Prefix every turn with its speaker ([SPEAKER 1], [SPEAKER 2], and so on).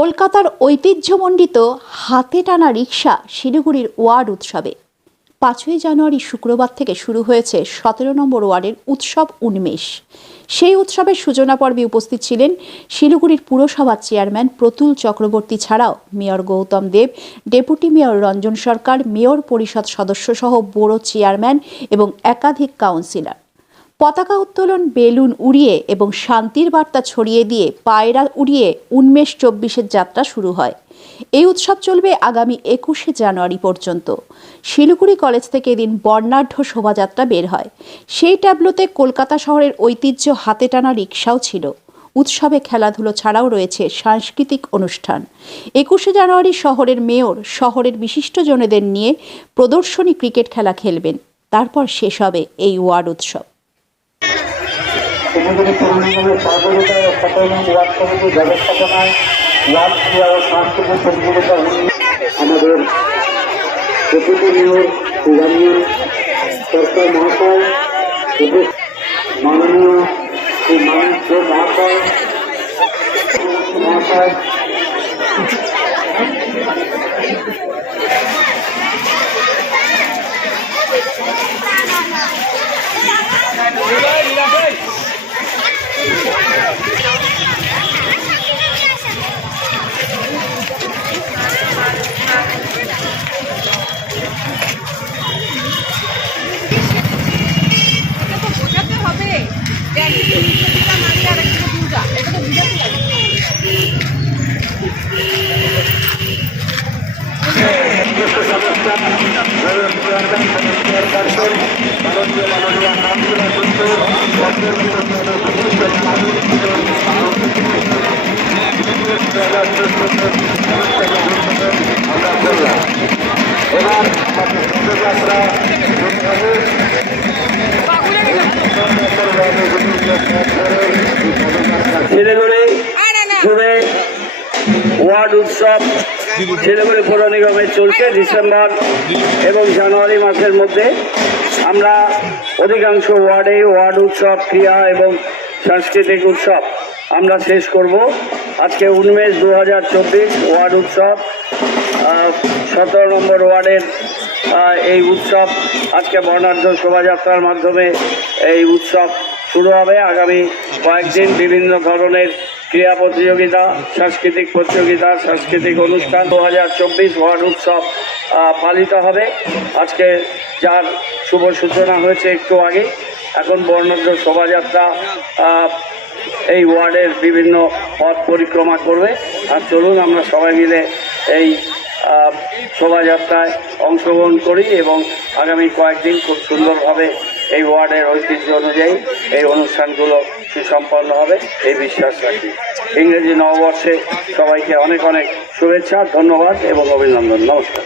[SPEAKER 1] কলকাতার ঐতিহ্যমণ্ডিত হাতে টানা রিক্সা শিলিগুড়ির ওয়ার্ড উৎসবে। পাঁচই জানুয়ারি শুক্রবার থেকে শুরু হয়েছে সতেরো নম্বর ওয়ার্ডের উৎসব উন্মেষ। সেই উৎসবের সূচনা পর্বে উপস্থিত ছিলেন শিলিগুড়ির পুরসভার চেয়ারম্যান প্রতুল চক্রবর্তী ছাড়াও mayor Gautam Deb, deputy mayor Ranjan Sarkar, mayor পরিষদ সদস্য সহ বড় চেয়ারম্যান এবং একাধিক কাউন্সিলর। পতাকা উত্তোলন, বেলুন উড়িয়ে এবং শান্তির বার্তা ছড়িয়ে দিয়ে পায়রা উড়িয়ে উন্মেষ চব্বিশের যাত্রা শুরু হয়। এই উৎসব চলবে আগামী একুশে জানুয়ারি পর্যন্ত। শিলিগুড়ি কলেজ থেকে এদিন বর্ণাঢ্য শোভাযাত্রা বের হয়। সেই ট্যাবলোতে কলকাতা শহরের ঐতিহ্য হাতে টানা রিক্সাও ছিল। উৎসবে খেলাধুলো ছাড়াও রয়েছে সাংস্কৃতিক অনুষ্ঠান। একুশে জানুয়ারি শহরের মেয়র, শহরের বিশিষ্টজনেদের নিয়ে প্রদর্শনী ক্রিকেট খেলা খেলবেন। তারপর শেষ হবে এই ওয়ার্ড উৎসব।
[SPEAKER 2] শিলিগুড়ি পৌর নিগমের সহযোগিতায় সকল ওয়ার্ড কমিটির ব্যবস্থাপনায় ওয়ার্ড ক্রিয়া ও সাংস্কৃতিক প্রতিযোগিতা আমাদের ডেপুটি মেয়র রঞ্জন সরকার মহাশয় মাননীয় মহাশয় মহাশয়। এবার আমাদের শোভাযাত্রা শুরু হবে।
[SPEAKER 3] শিলিগুড়ি জুড়ে ওয়ার্ড উৎসব শিলিগুড়ি পৌর নিগমে চলছে ডিসেম্বর এবং জানুয়ারি মাসের মধ্যে আমরা অধিকাংশ ওয়ার্ডে ওয়ার্ড উৎসব, ক্রিয়া এবং সাংস্কৃতিক উৎসব আমরা শেষ করব। আজকে উন্মেষ দু হাজার চব্বিশ ওয়ার্ড উৎসব সতেরো নম্বর ওয়ার্ডের এই উৎসব, আজকে বর্ণাঢ্য শোভাযাত্রার মাধ্যমে এই উৎসব শুরু হবে। আগামী কয়েকদিন বিভিন্ন ধরনের ক্রীড়া প্রতিযোগিতা, সাংস্কৃতিক প্রতিযোগিতা, সাংস্কৃতিক অনুষ্ঠান দু হাজার চব্বিশ ওয়ার্ড উৎসব পালিত হবে। আজকে যার শুভ সূচনা হয়েছে একটু আগে, এখন বর্ণাঢ্য শোভাযাত্রা এই ওয়ার্ডের বিভিন্ন পথ পরিক্রমা করবে। আর চলুন আমরা সবাই মিলে এই শোভাযাত্রায় অংশগ্রহণ করি এবং আগামী কয়েকদিন খুব সুন্দরভাবে এই ওয়ার্ডের ঐতিহ্য অনুযায়ী এই অনুষ্ঠানগুলো সুসম্পন্ন হবে, এই বিশ্বাস রাখি। ইংরেজি নববর্ষে সবাইকে অনেক অনেক শুভেচ্ছা, ধন্যবাদ এবং অভিনন্দন। নমস্কার।